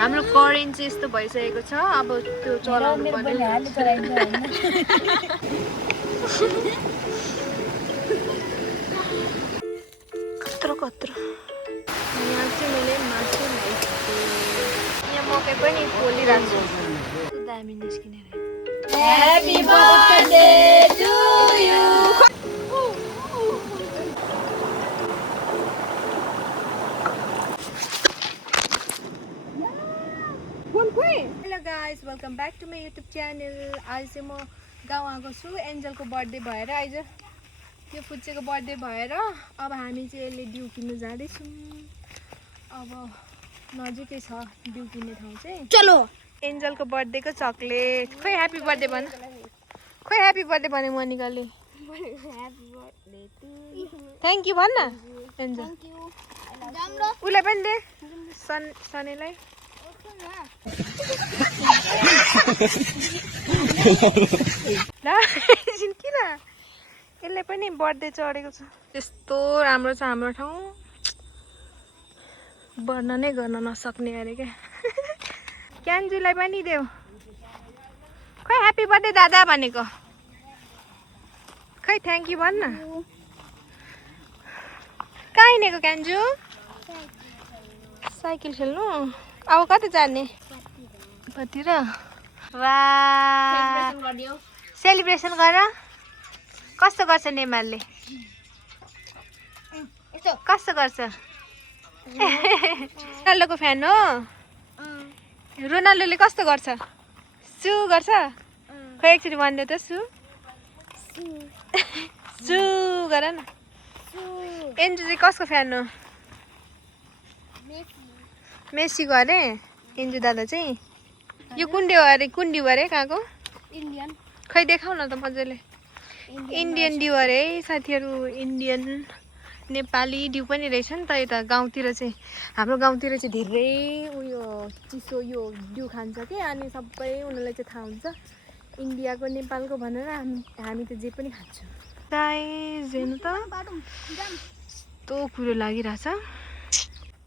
हाम्रो करेन्ट चाहिँ यस्तो भइसकेको छ अब त्यो चलाउनु पर्ने कत्रो कत्रो यहाँ चाहिँ मैले मासु ल्याइसकेँ यहाँ मकै पनि पोलिरहेको छु दामी निस्किने happy birthday to you hello guys welcome back to my YouTube channel आज चाहिँ म गाउँ आएको छु एन्जलको बर्थडे भएर आज यो फुच्चेको बर्थडे भएर अब हामी चाहिँ यसले डिउ किन्नु जाँदैछौँ अब नजिकै छ डिउ किन्ने ठाउँ चाहिँ चलो एन्जलको बर्थडेको चक्लेट खोइ ह्याप्पी बर्थडे भन खोइ ह्याप्पी बर्थडे भने मनिकाले थ्याङ्क यू भन्न एन्जल उसलाई पनि दे सनेलाई किन यसले पनि बर्थडे चढेको छ त्यस्तो राम्रो छ हाम्रो ठाउँ वर्णनै गर्न नसक्ने अरे क्या क्यान्जुलाई पनि देऊ खै ह्याप्पी बर्थडे दादा भनेको खै थ्याङ्क यू भन्न कहाँ हिँडेको क्यान्जु साइकल खेल्नु अब कता जाने कतिर वा सेलिब्रेसन गर कस्तो गर्छ नेमारले कस्तो गर्छ रोनाल्डोको फ्यान हो रोनाल्डोले कस्तो गर्छ सु गर्छ खै एकचोटि भनिदियो त सु सु गर न एन्जु चाहिँ कसको फ्यान हो मेसीको अरे एन्जु दादा चाहिँ यो कुन डिउ अरे कुन डिउ अरे कहाँको इन्डियन खै देखाउ न त मजाले इन्डियन डिउ अरे है साथीहरू इन्डियन नेपाली डिउ पनि रहेछ नि त यता गाउँतिर चाहिँ हाम्रो गाउँतिर चाहिँ धेरै उयो चिसो यो डिउ खान्छ कि अनि सबै उनीहरूलाई चाहिँ थाहा हुन्छ इन्डियाको नेपालको भनेर हामी त जे पनि खान्छौँ गाइस हेर्नु त यस्तो कुरो लागिरहेछ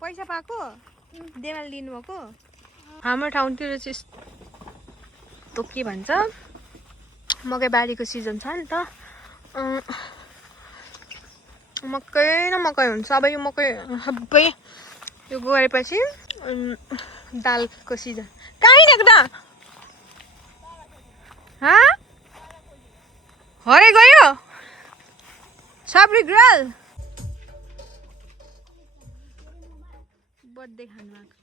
पैसा पाएको देवाल दिनुभएको हाम्रो ठाउँतिर चाहिँ यस्तो के भन्छ मकै बारीको सिजन छ नि त मकै न मकै हुन्छ अब यो मकै सबै यो गरेपछि दालको सिजन कहाँ हिँडेको त हरे गयो सबरी ग्रल बर्थडे खानु आएको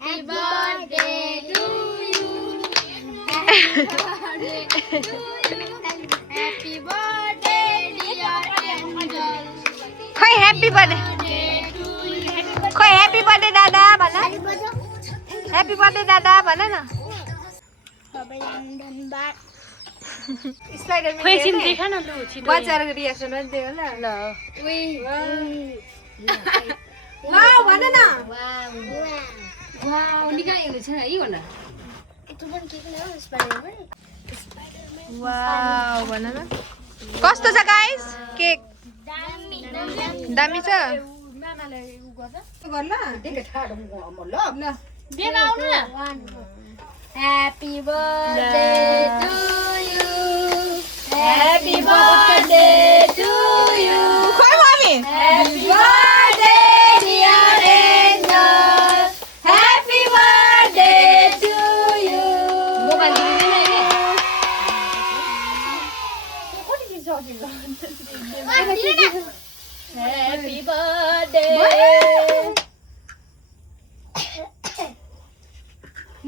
Happy birthday to you. Happy birthday dear Angel. Khoi happy birthday. Khoi happy birthday dada bhana. Happy birthday dada bhana na. सबैलाई धन्यवाद. स्पाइडरम्यान खै सिन देखा न लु छिटो बच्चाहरुको रिएक्सन पनि देऊ ल ल उइ वाउ भन न वाउ वाउ निकाइएको छ है भन यत्रो पनि के हो स्पाइडरम्यान वाउ भन न कस्तो छ गाइस केक दामी छ मामाले उ गर्छ गर ल देखे ठाडो म ल ल देन आउनु न Happy birthday to you. Happy birthday to you. Khoi mami. Happy birthday dear Angel. Happy birthday to you. Mobile dine na ni. Kodi chi jogi lo. Happy birthday.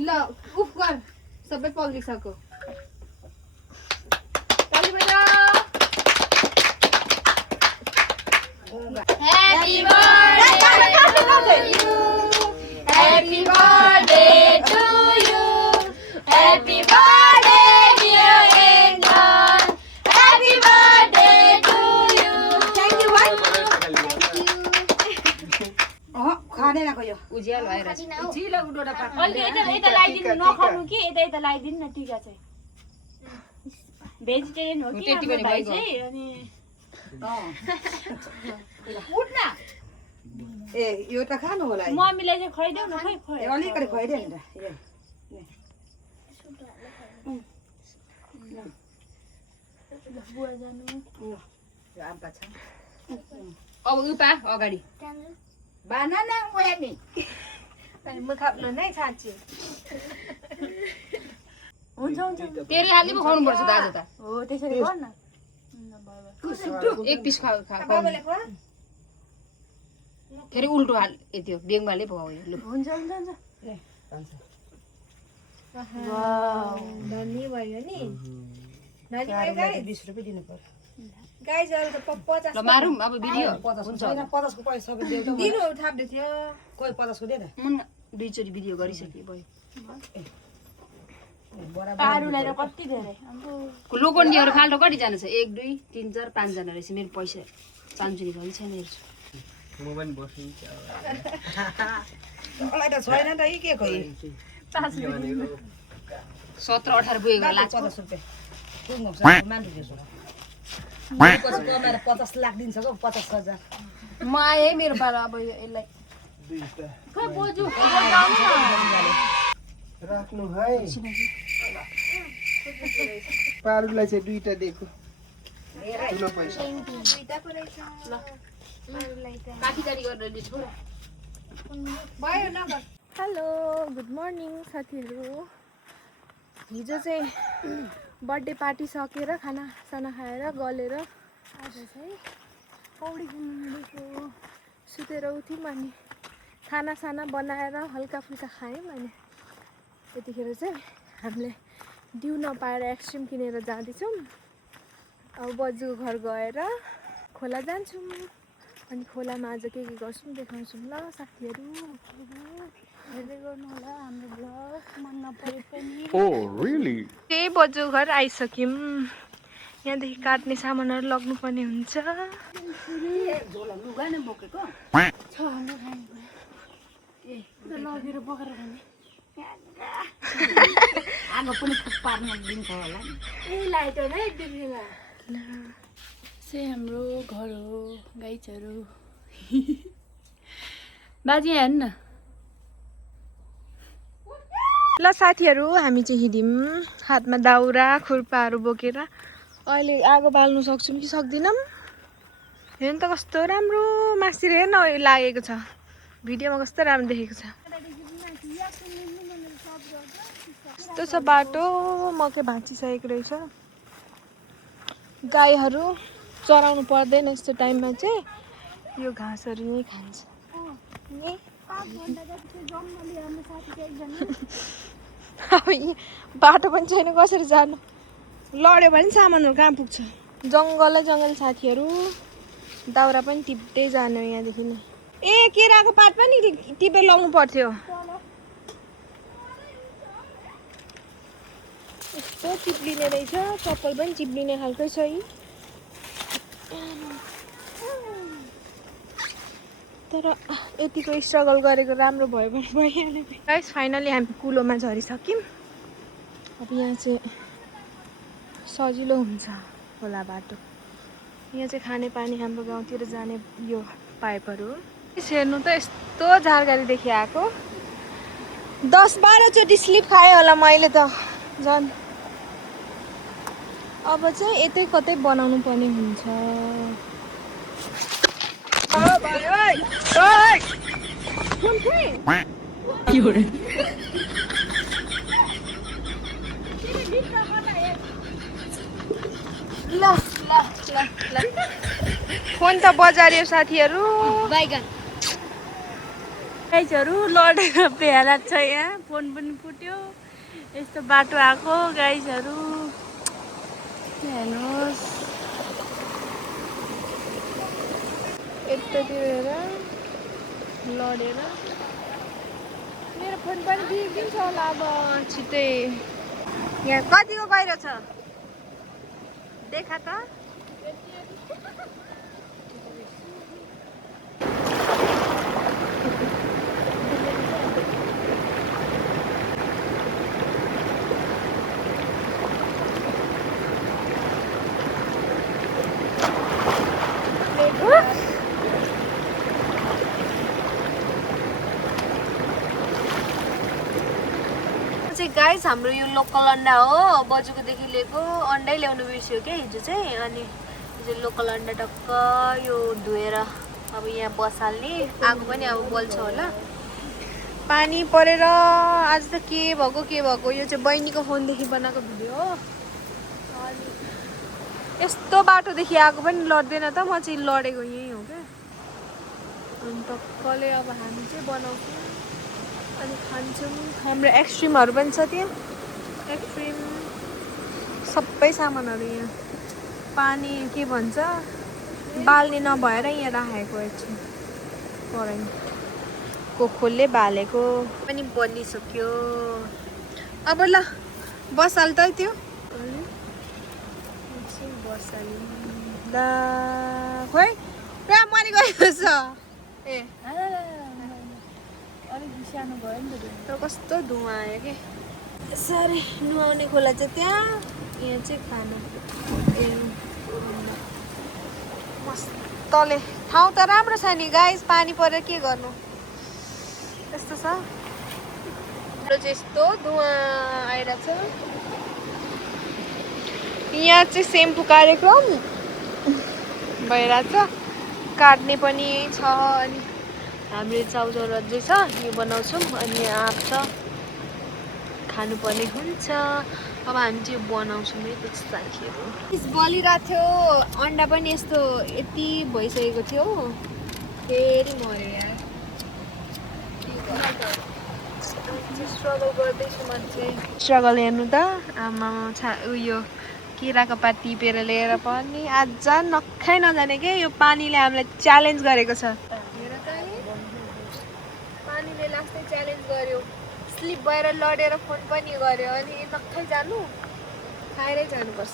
ल उफ गर सबै पल्किसक्यो ताली बजाऊ Happy birthday to you Happy birthday to you Happy birthday dear Angel Happy birthday to you Thank you one खाने ना कयो उज्यालो आइराछ उजिला उडोडा पाक अलि यता यता लाइदिनु नखानु कि यता यता लाइदिनु न टिका चाहिँ भेजिटेरियन हो कि हाम्रो भाइ चाहिँ अनि उठ न ए एउटा खानु होला मम्मीलाई चाहिँ खुवाइदेऊ न खै अलिकति खुवाइदे नि त बुवा जानु अब उपा अगाडि बानाना ओयानी अनि म खाप्नु नै साँच्ची हुन्छ हुन्छ तेरे हातले पो खुवाउनु पर्छ दाजु त हो त्यसरी गर न एक पिस खा बाबाले खुवा फेरि उल्टो हाल यति हो बेङ्गाले पकाउ लु हुन्छ हुन्छ हुन्छ वाउ धनी भयो नि धनी भयो गाइस 20 रुपैयाँ दिनु पर्यो गाइस अहिले त 50 ल मारौँ अब भिडियो 50 हुन्छ 50 को पैसा सबै देऊ त दिनु थाप्दै थियो कोही 50 को दे न मुन्न दुईचोटि भिडियो गरिसके भयो पारुलाई त कति धेरै लोकन्डीहरू फाल्टो कति जना छ 1 2 3 4 5 जना रहेछ मेरो पैसा चान्चुनी पनि छैन हेर्छु म पनि बसिन्छ मलाई त छैन त के खोइ 17 18 पुगेको लाग्छ 50 रुपैयाँ कुन गर्छ मान दिएछु पछि कमाएर 50 लाख दिन्छ को 50,000 म आए मेरो पालो अब यसलाई दुईटा खै बोजू राख्नु है पारुलाई चाहिँ दुईटा दिएको ठुलो पैसा दुईटा पो रहेछ ल मारुलाई त काटीकाटी गरेर दिन्छु भयो नगर हेलो गुड मर्निङ साथीहरू हिजो चाहिँ बर्थडे पार्टी सकेर खाना साना खाएर गलेर आज चाहिँ पौडी खेल्नु गएको सुतेर उठ्यौँ अनि खाना साना बनाएर हल्का फुल्का खायौँ अनि त्यतिखेर चाहिँ हामीले दिउ नपाएर आइसक्रिम किनेर जाँदैछौँ अब बज्यूको घर गएर खोला जान्छौँ अनि खोलामा आज के गर्छौँ देखाउँछौँ ल साथीहरू हेर्दै गर्नु होला हाम्रो ब्लग मन नपरे पनि त्यही बज्यू घर आइसक्यौँ यहाँदेखि काट्ने सामानहरू लग्नुपर्ने हुन्छ लुगा नै बोकेको छ हाम्रो खाने कुरा लगेर बोकेर खाने आगो पनि पार्न दिन्छ होला नि ए लाइटर है दिदीला चाहिँ हाम्रो घर हो गाइजहरू बाजे हेर्नु न ल साथीहरू हामी चाहिँ हिँड्यौँ हातमा दाउरा खुर्पाहरू बोकेर अहिले आगो बाल्नु सक्छौँ कि सक्दैनौँ हेर्नु त कस्तो राम्रो मासिएर हेर्न लागेको छ भिडियोमा कस्तो राम्रो देखेको छ यस्तो छ बाटो मकै भाँचिसकेको रहेछ गाईहरू चराउनु पर्दैन यस्तो टाइममा चाहिँ यो घाँसहरू यहीँ खान्छ अब बाटो पनि छैन कसरी जानु लड्यो भने सामानहरू कहाँ पुग्छ जङ्गलै जङ्गल साथीहरू दाउरा पनि टिप्दै जानु यहाँदेखि नै ए केराको पात पनि टिपेर लाउनु पर्थ्यो यस्तो चिप्लिने रहेछ चप्पल पनि चिप्लिने खालकै छ है तर यतिको स्ट्रगल गरेको राम्रो भयो भने भइहाल्यो गाइस फाइनली हामी कुलोमा झरिसक्यौँ अब यहाँ चाहिँ सजिलो हुन्छ खोला बाटो यहाँ चाहिँ खानेपानी हाम्रो गाउँतिर जाने यो पाइपहरू हो हेर्नु त यस्तो झारगारीदेखि आएको 10-12 चोटि स्लिप खाएँ होला मैले त झन् अब चाहिँ यतै कतै बनाउनु पर्ने हुन्छ ल ल ल ल फोन त बजार्यो साथीहरू बैगन गाइजहरू लडेर भेला छ यहाँ फोन पनि फुट्यो यस्तो बाटो आएको गाइजहरू हेर्नुहोस् यतातिर लडेर मेरो फोन पनि बिग्रिन्छ होला अब छिटै यहाँ कतिको गहिरो छ देखा त गाइस हाम्रो यो लोकल अन्डा हो बजुकोदेखि लिएको अन्डै ल्याउनु बिर्स्यो क्या हिजो चाहिँ अनि हिजो लोकल अन्डा टक्क यो धोएर अब यहाँ बसाल्ने आगो पनि अब बल्छ होला पानी परेर आज त के भएको यो चाहिँ बहिनीको फोनदेखि बनाएको भिडियो हो अनि यस्तो बाटोदेखि आएको पनि लड्दैन त म चाहिँ लडेको यही हो क्या अनि टक्कले अब हामी चाहिँ बनाउँछौँ अनि खान्छौँ हाम्रो एक्सट्रिमहरू पनि छ त्यहाँ एक्सट्रिम सबै सामानहरू यहाँ पानी के भन्छ बाल्ने नभएर यहाँ राखेको एकछिन कराई कोखोले बालेको पनि बनिसक्यो अब ल बसाल त त्यो बसाल्यो ल खोइ पुरा मरि गएको छ ए अलिक सानो भयो नि त तर कस्तो धुवा आयो कि साह्रै नुहाउने खोला चाहिँ त्यहाँ यहाँ चाहिँ खाना ए मस्तले ठाउँ त राम्रो छ नि गाइस पानी परेर के गर्नु यस्तो छ चाहिँ यस्तो धुवा आइरहेछ यहाँ चाहिँ सेम्पू कार्यक्रम भइरहेछ काट्ने पनि छ अनि हाम्रो चाउचाउ अझै छ यो बनाउँछौँ अनि आँप छ खानुपर्ने हुन्छ अब हामी चाहिँ बनाउँछौँ है त्यो साथीहरू बलिरहेको थियो अन्डा पनि यस्तो यति भइसकेको थियो फेरि मऱ्यो यार स्ट्रगल गर्दैछु मान्छे स्ट्रगल हेर्नु त आमा उयो केराको पात टिपेर लिएर पनि आज नखाइ नजाने के यो पानीले हामीलाई च्यालेन्ज गरेको छ पानीले लास्टै च्यालेन्ज गर्यो स्लिप भएर लडेर फोन पनि गर्यो अनि नखाइ जानु खाएरै जानुपर्छ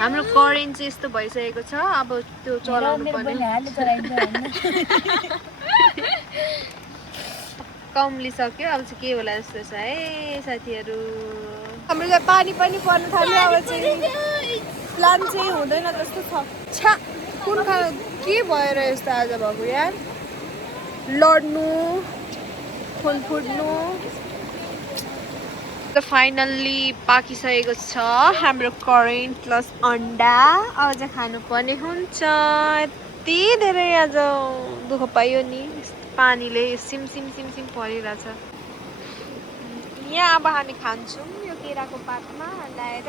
हाम्रो करेन्ट चाहिँ यस्तो भइसकेको छ अब त्यो चलाउनु पर्ने कम्लिसक्यो अब चाहिँ के होला जस्तो छ है साथीहरू हाम्रो चाहिँ पानी पनि पर्नु थाल्यो अब चाहिँ प्लान चाहिँ हुँदैन जस्तो छ कुन खाना के भएर यस्तो आज भएको यार लड्नु फोन फुट्नु फाइनल्ली पाकिसकेको छ हाम्रो करेन्ट प्लस अन्डा अब चाहिँ खानुपर्ने हुन्छ यति धेरै आज दुःख पाइयो नि पानीले सिम परिरहेछ यहाँ अब हामी खान्छौँ यो केराको पातमा हल्लाएर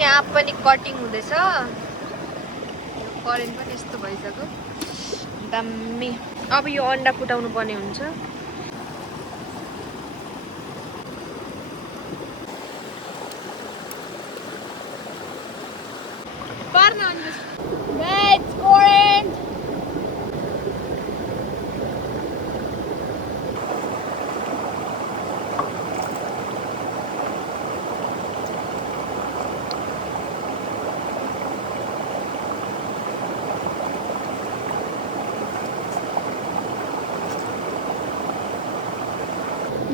यहाँ पनि कटिङ हुँदैछ करेन्ट पनि यस्तो भइसक्यो दामी अब यो अन्डा फुटाउनु पर्ने हुन्छ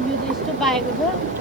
यो यस्तो पाएको छ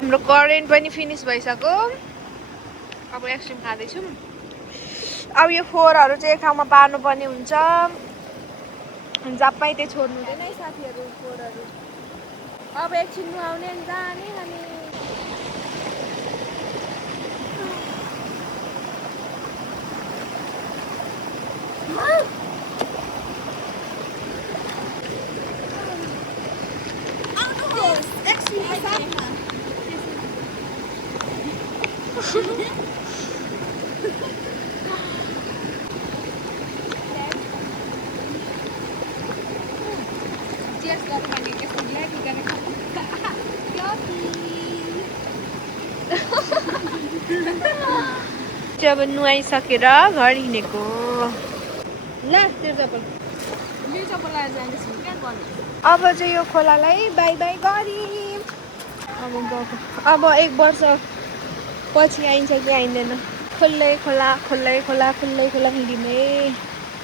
हाम्रो करेन्ट पनि फिनिस भइसक्यो। अब आइसक्रिम खाँदैछौँ। अब यो फोहोरहरू चाहिँ एक ठाउँमा पार्नुपर्ने हुन्छ। जहाँ त्यो छोड्नु हुँदैन है साथीहरू फोहोरहरू। अब एकछिन नुहाउने जाने अनि अब नुहाइसकेर घर हिँडेको। ल तेरो चप्पल अब चाहिँ यो खोलालाई बाई बाई गरी। अब 1 वर्ष पछि आइन्छ कि आइँदैन। खुल्लै खोला खुल्लै खोला खुल्लै खोला हिँड्ने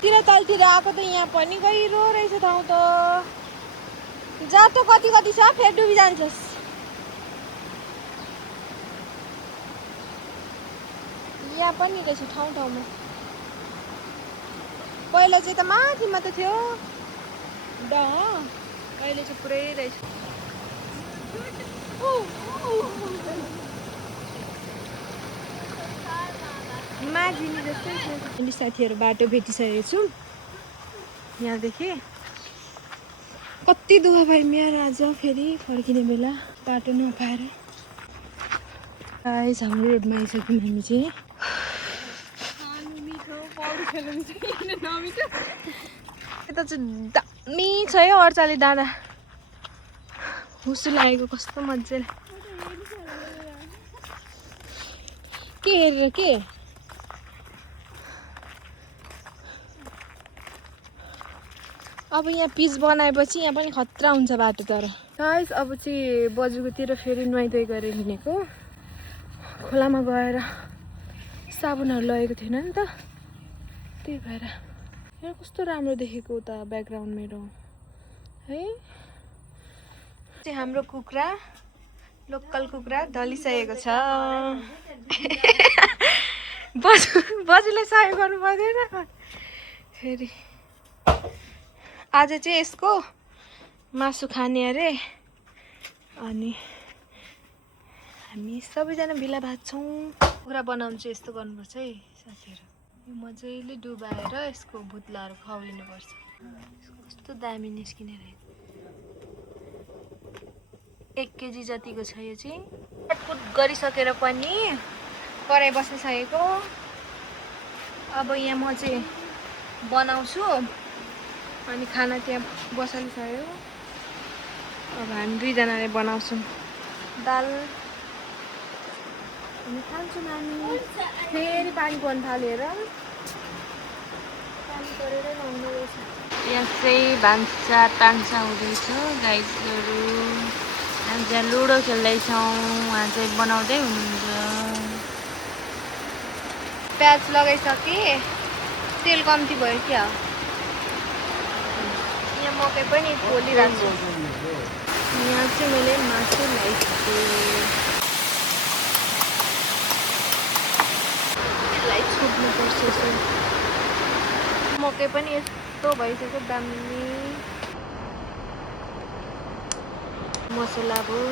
तिर तलतिर आएको त यहाँ पनि गहिरो रहेछ ठाउँ त। जातो कति कति छ फेरि डुबी जान्छस्। यहाँ पनि रहेछ ठाउँ ठाउँमा। पहिला चाहिँ त माथि मात्र थियो अहिले चाहिँ पुरै रहेछ। माझिनी जस्तै छ। अनि साथीहरू बाटो भेटिसकेको छु यहाँदेखि। कति दुःख भयो मेरो आज फेरि फर्किने बेला बाटो नपाएर। हाम्रो रोडमा आइसक्यौँ हामी चाहिँ। यता चाहिँ दामी छ है अर्चाली डाँडा। हुसु लागेको कस्तो मजाले। के हेरेर के अब यहाँ पिच बनाएपछि यहाँ पनि खतरा हुन्छ बाटो। तर गाइस अब चाहिँ बजुकोतिर फेरि नुहाइधुवाइ गरेर हिँडेको। खोलामा गएर साबुनहरू लगेको थिएन नि त, त्यही भएर। यहाँ कस्तो राम्रो देखेको उता ब्याकग्राउन्ड मेरो है। चाहिँ हाम्रो कुखुरा लोकल कुखुरा ढलिसकेको छ। बजुले सहयोग गर्नु पर्दैन फेरि। आज चाहिँ यसको मासु खाने अरे। अनि हामी सबैजना भिला भाग्छौँ। कुखुरा बनाउनु चाहिँ यस्तो गर्नुपर्छ है साथीहरू। यो मजाले डुबाएर यसको भुत्लाहरू खुवाउनुपर्छ। कस्तो दामी निस्किने रहेछ। 1 केजी जतिको छ यो चाहिँ। कटकुट गरिसकेर पनि कराई बसिसकेको। अब यहाँ म चाहिँ बनाउँछु अनि खाना त्यहाँ बसालिसक्यो। अब हामी 2 जनाले बनाउँछौँ दाल अनि खान्छौँ हामी। फेरि पानी पर्न थालेर पानी परेरै नहुने रहेछ। यहाँ चाहिँ भान्सा टाङ्सा हुँदैछ गाइजहरू। हामी चाहिँ लुडो खेल्दैछौँ। उहाँ चाहिँ बनाउँदै हुनुहुन्छ। प्याज लगाइसकेँ। तेल कम्ती भयो क्या। यहाँ मकै पनि पोलिरहेको छु। यहाँ चाहिँ मैले मासु ल्याइसकेँ। यसलाई छोड्नुपर्छ यसो। मकै पनि यस्तो भइसक्यो दामी। मसला भयो।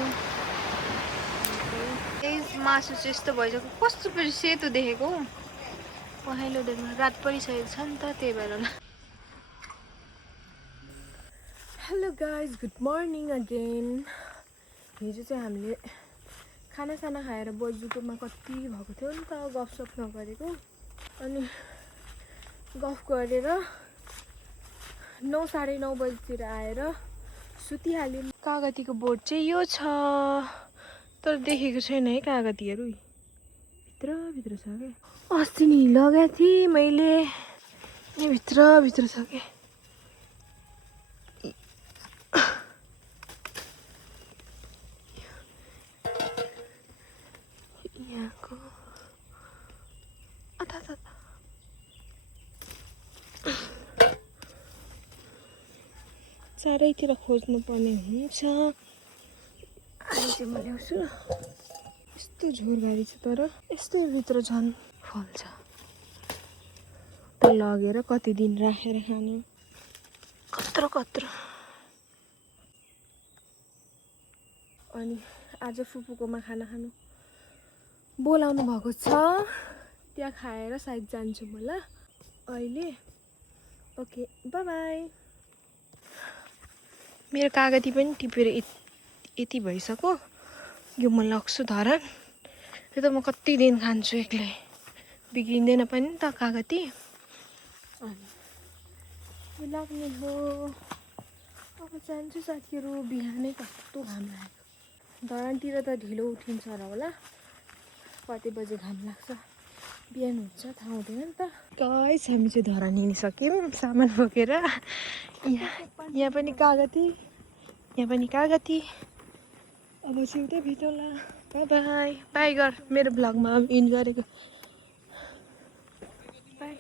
मासु चाहिँ यस्तो भइसक्यो। कस्तो फेरि सेतो देखेको हौ। पहेँलो देख्नु रात परिसकेको छ नि त, त्यही भएर होला। Hello guys, good morning again. हिजो चाहिँ हामीले खानासाना खाएर बजुकोमा कति भएको थियो नि त गफसफ नगरेको। अनि गफ गरेर 9 साढे 9 बजीतिर आएर सुतिहाल्यो। कागतीको बोट चाहिँ यो छ तर देखेको छैन है कागतीहरू भित्र छ क्या। अस्ति नि लगाएको थिएँ मैले यहाँ भित्र छ क्या। यहाँको चारैतिर खोज्नु पर्ने हुन्छ। अहिले चाहिँ म ल्याउँछु। यस्तो झोरबारी छ तर यस्तै भित्र झन् फल्छ। त लगेर कति दिन राखेर खाने कत्रो। अनि आज फुपूकोमा खाना खानु बोलाउनु भएको छ। त्यहाँ खाएर सायद जान्छु म ल अहिले। Okay by by. मेरो कागती पनि टिपेर यति भइसक्यो। यो म लग्छु धरान। यो त म कति दिन खान्छु एक्लै। बिग्रिँदैन पनि त कागती। अनि यो लाग्ने हो। अब जान्छु साथीहरू। बिहानै कस्तो घाम लाग्यो। धरानतिर त ढिलो उठिन्छ होला। कति बजे घाम लाग्छ बिहान हुन्छ थाहा हुँदैन नि त। गाइस हामी चाहिँ धरान हिँडिसक्यौँ सामान बोकेर। यहाँ पनि कागती यहाँ पनि कागती। अब चाहिँ उतै भेटौँला। By by. बाई गर मेरो भ्लगमा इन गरेको। बाई।